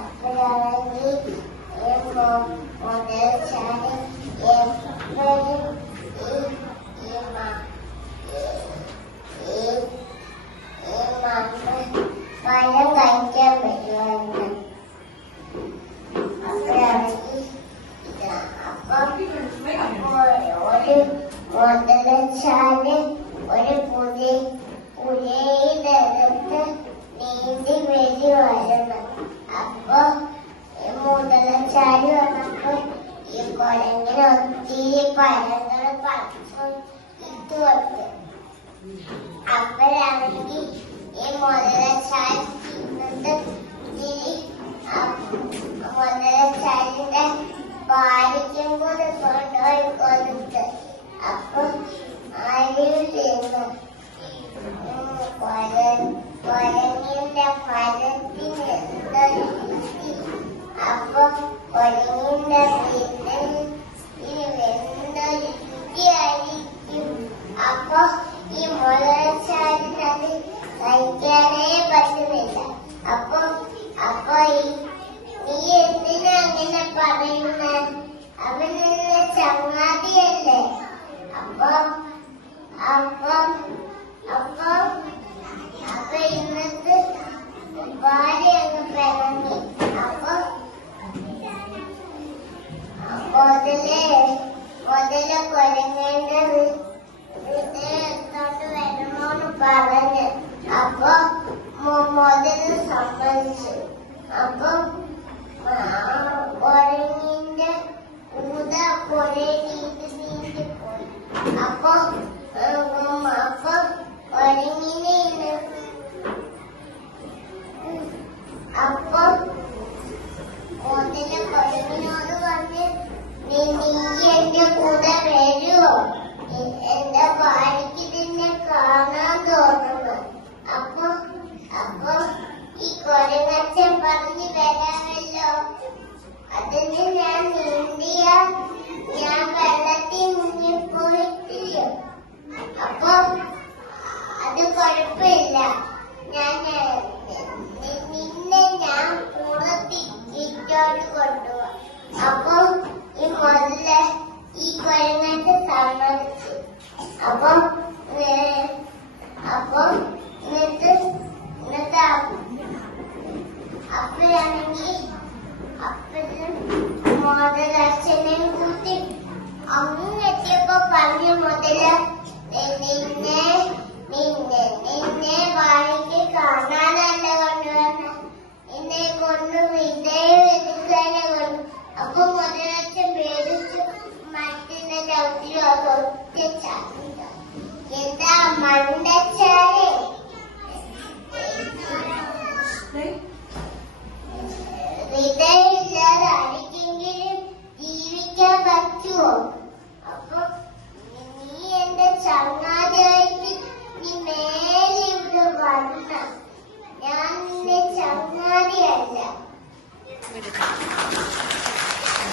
അപ്പോഴാണെങ്കിൽ മുതൽച്ചാല് എപ്പോഴും പഴം കഴിക്കാൻ പറ്റുമായിരുന്നു. അപ്പോഴാണെങ്കിൽ ഒരു മുതലച്ചാല് ഒരു പുഴയിലകത്ത് നീന്തി വരുമായിരുന്നു. അപ്പൊ മുതലച്ചാല് വന്നപ്പോ ഈ കുരങ്ങിന് ഒത്തിരി പഴങ്ങൾ പറിച്ചു ഇട്ട് കൊടുത്തു. അപ്പോഴാണെങ്കിൽ ഈ മുതലച്ചാല് തിന്നിട്ട് മുതലച്ചാലിന്റെ പാലിക്കും കൂടെ കൊണ്ടുപോയി കൊടുത്ത്. അപ്പൊ ആരും തിന്നു. കുരങ്ങിന്റെ ഫലത്തിന് എന്തൊരു രുചി. അപ്പൊ കുരങ്ങിന്റെ വീട്ടിൽ എന്തൊരു രുചിയായിരിക്കും. അപ്പൊ ഈ മുതലച്ചാലിനത് കഴിക്കാനേ പറ്റുന്നില്ല. അപ്പൊ നീ എന്തിനാ അങ്ങനെ പറയുന്ന? അവനുള്ള ചങ്ങാതിയല്ലേ? അപ്പൊ ഇന്നത്തെ ഭാര്യ അങ്ങ് പിറങ്ങി. അപ്പൊ മുതല കുരങ്ങേണ്ട എടുത്തോണ്ട് വരണോന്ന് പറഞ്ഞു. അപ്പൊ മുതല് സമ്മതിച്ചു. അപ്പൊ കുരങ്ങിന്റെ ഊത കുറെ നീന്തി പോയി. അപ്പൊ കുരങ്ങിനെ മുതല കുരങ്ങിനോട് പറഞ്ഞ് നീ എന്റെ കൂടെ വരുവോ? എന്റെ ഭാര്യക്ക് നിന്നെ കാണാൻ തോന്നുന്നു. അപ്പൊ ഈ കുരങ്ങച്ചൻ പറഞ്ഞ് വരാമല്ലോ. അതിന് ഞാൻ നീന്തിയാൽ ഞാൻ വെള്ളത്തിൽ മുങ്ങിപ്പോയിട്ടില്ല. അപ്പൊ അത് കുഴപ്പമില്ല. നിന്നെ ഞാൻ കൂടെ തിരിച്ചോട്ട് കൊണ്ടുപോവാം. അപ്പൊ ഈ മുതല ഈ കുരങ്ങത്ത് സമ്മതിച്ചു. അപ്പൊ അപ്പോഴാണെങ്കിൽ മുതലച്ഛനെയും കൂട്ടി അങ്ങെത്തിയപ്പോ പറഞ്ഞു മുതല